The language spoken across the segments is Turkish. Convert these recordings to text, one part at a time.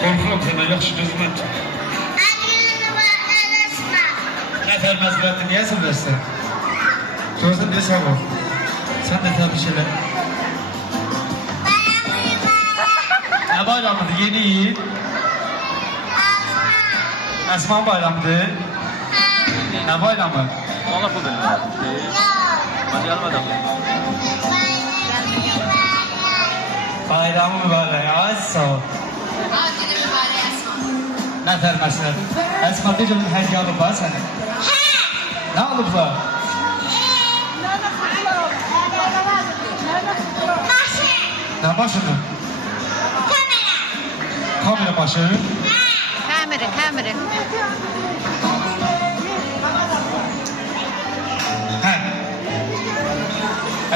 Qorxuram sənə, yaxşı gözümə. Nəfər məzbəti niyə səbəbsən? Gözün ne sabah? Sen de tabii şeyler. Ne bayramıydı? Yeni yıl. Esman bayramıydı. Ne bayramı? Ona pul verin. Hadi almadım. Bayramı mübarek. Ay sağ ol. Ne termesler? Esma diyeceğim hediye alıp var senin. Ne alıp var? Ne başını? Kamera başı. Kamera. He.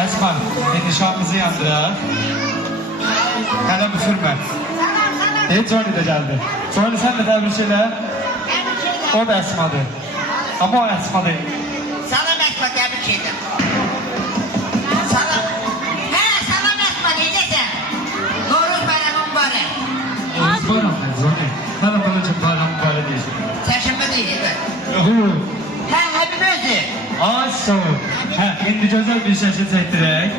Esma, nişanımızı yandırar. Kalem üfürme. Johnny de geldi. Johnny sen de tebrik eyle. O da Esma'dır. Ama o Esma değil. Salam Esma tebrik ederim. Salam. He salam Esma necəsən? Noruz bayramı mübarək. Biz bayramdayız Johnny. Ben de bunun için bayram mübarek değilsin. Çərşənbə deyil mi? Yok. Hə, həbib özü. Ay sağ ol. He, şimdi güzel bir şaşı çektirek.